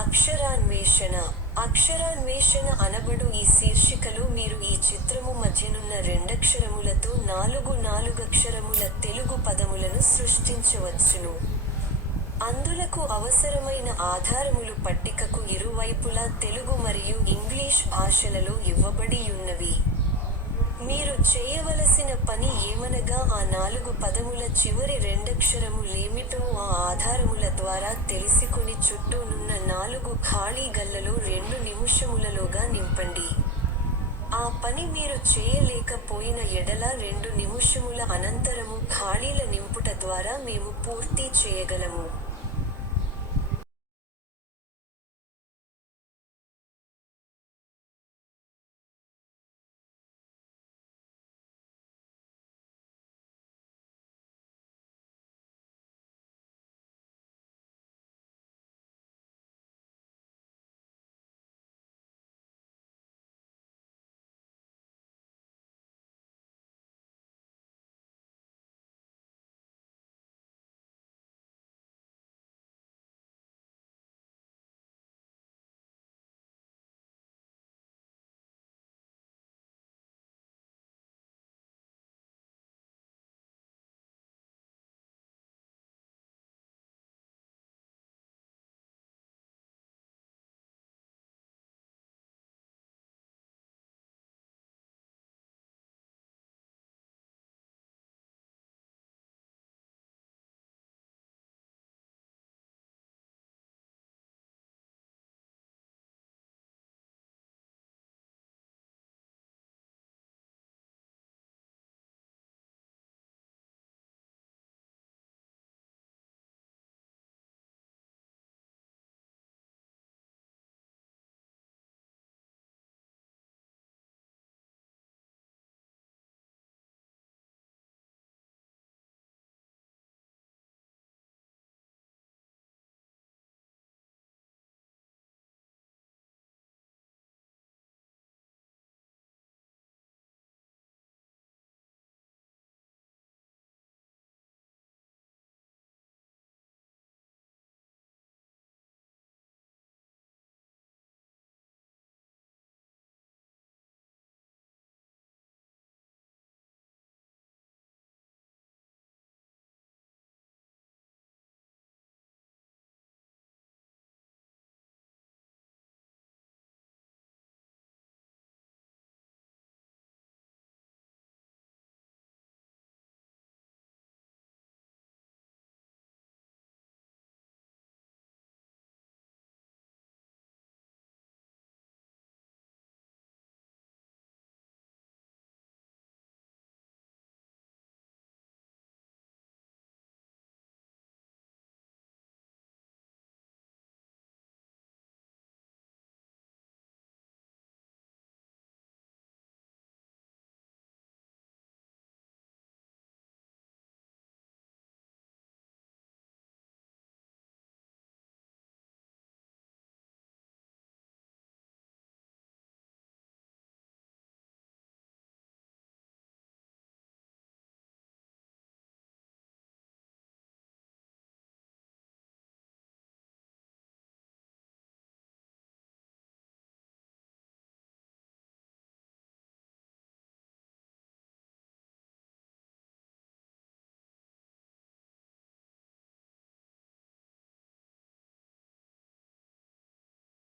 అక్షరాన్వేషణ. అక్షరాన్వేషణ అనబడు ఈ శీర్షికలో మీరు ఈ చిత్రము మధ్యనున్న రెండక్షరములతో నాలుగక్షరముల తెలుగు పదములను సృష్టించవచ్చును. అందులకు అవసరమైన ఆధారములు పట్టికకు ఇరువైపులా తెలుగు మరియు ఇంగ్లీష్ భాషలలో ఇవ్వబడియున్నవి. మీరు చేయవలసిన పని ఏమనగా ఆ 4 పదముల చివరి రెండక్షరము లేమిటో ఆ ఆధారముల ద్వారా తెలిసికొని చుట్టూనున్న 4 ఖాళీ గళ్లలో 2 నిముషములలోగా నింపండి. ఆ పని మీరు చేయలేకపోయిన ఎడల 2 నిముషముల అనంతరము ఖాళీల నింపుట ద్వారా మేము పూర్తి చేయగలము.